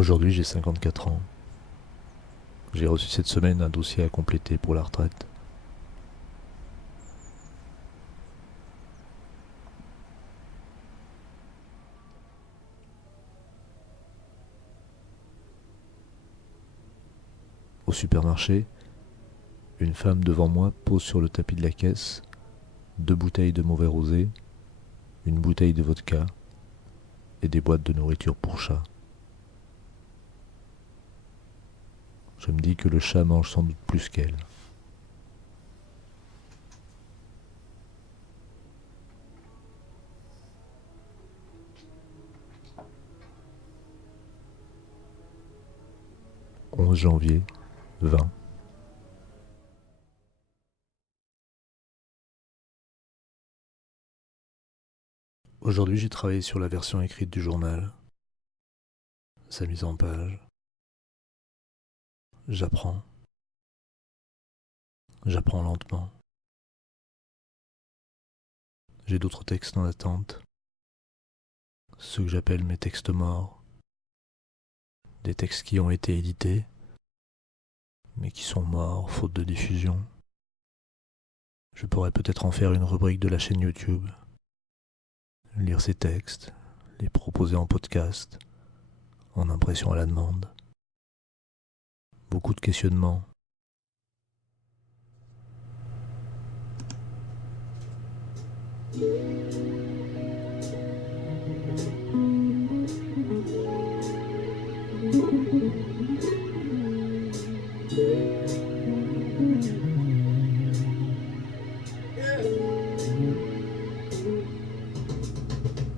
Aujourd'hui, j'ai 54 ans. J'ai reçu cette semaine un dossier à compléter pour la retraite. Au supermarché, une femme devant moi pose sur le tapis de la caisse 2 bouteilles de mauvais rosé, une bouteille de vodka et des boîtes de nourriture pour chat. Je me dis que le chat mange sans doute plus qu'elle. « 11 janvier, 20. Aujourd'hui, j'ai travaillé sur la version écrite du journal, sa mise en page. J'apprends lentement. J'ai d'autres textes en attente, ceux que j'appelle mes textes morts, des textes qui ont été édités, mais qui sont morts faute de diffusion. Je pourrais peut-être en faire une rubrique de la chaîne YouTube, lire ces textes, les proposer en podcast, en impression à la demande. Beaucoup de questionnements.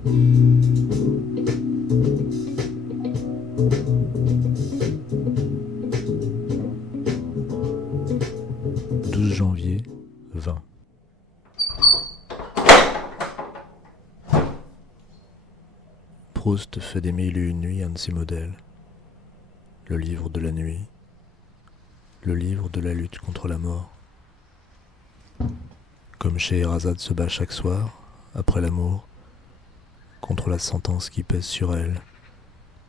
« 12 janvier, 20. Proust fait des 1001 nuits un de ses modèles. Le livre de la nuit, le livre de la lutte contre la mort. Comme Scheherazade se bat chaque soir, après l'amour, contre la sentence qui pèse sur elle,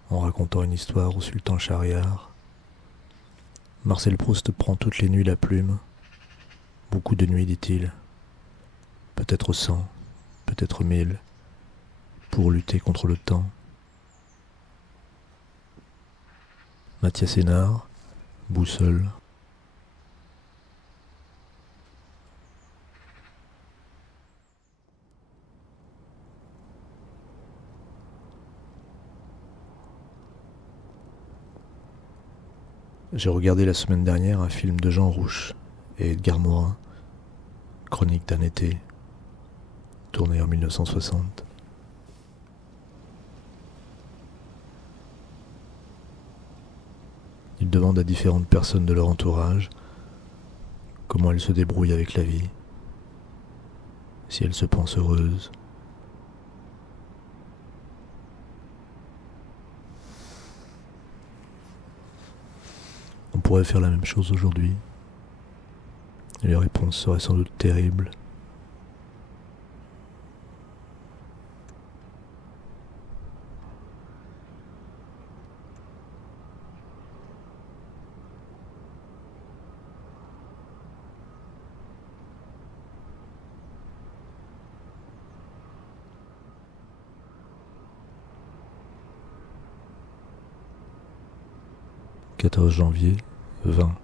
en racontant une histoire au sultan Schahriar, Marcel Proust prend toutes les nuits la plume. Beaucoup de nuits, dit-il, peut-être 100, peut-être 1000, pour lutter contre le temps. Mathias Hénard, Boussole. J'ai regardé la semaine dernière un film de Jean Rouch et Edgar Morin, Chronique d'un été, tourné en 1960. Il demande à différentes personnes de leur entourage comment elles se débrouillent avec la vie, si elles se pensent heureuses. On pourrait faire la même chose aujourd'hui. Les réponses seraient sans doute terribles. « 14 janvier, 20.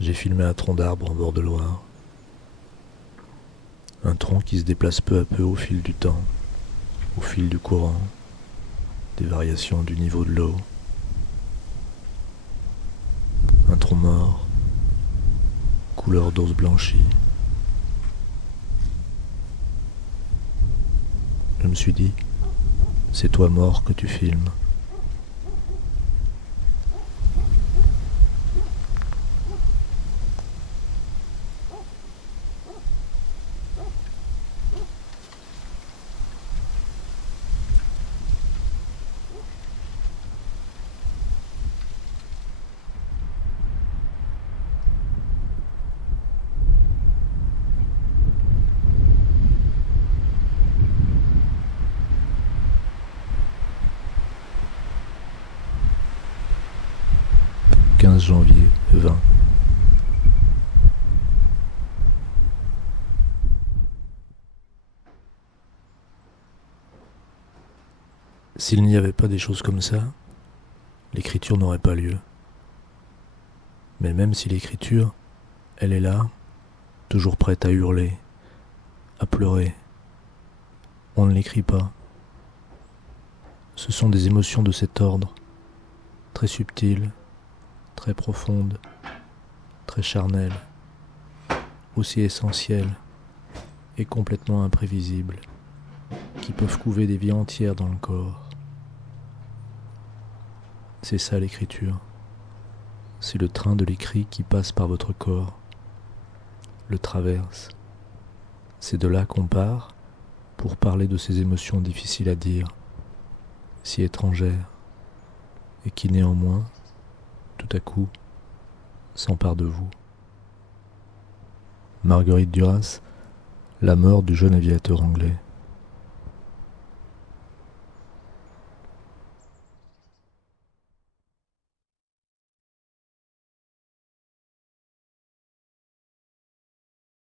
J'ai filmé un tronc d'arbre en bord de Loire. Un tronc qui se déplace peu à peu au fil du temps, au fil du courant, des variations du niveau de l'eau. Un tronc mort, couleur d'os blanchi. Je me suis dit, c'est toi mort que tu filmes. 15 janvier 20. S'il n'y avait pas des choses comme ça, l'écriture n'aurait pas lieu. Mais même si l'écriture, elle est là, toujours prête à hurler, à pleurer, on ne l'écrit pas. Ce sont des émotions de cet ordre, très subtiles, très profondes, très charnelles, aussi essentielles et complètement imprévisibles, qui peuvent couver des vies entières dans le corps. C'est ça l'écriture. C'est le train de l'écrit qui passe par votre corps, le traverse. C'est de là qu'on part pour parler de ces émotions difficiles à dire, si étrangères, et qui néanmoins, tout à coup, s'emparent de vous. Marguerite Duras, La mort du jeune aviateur anglais.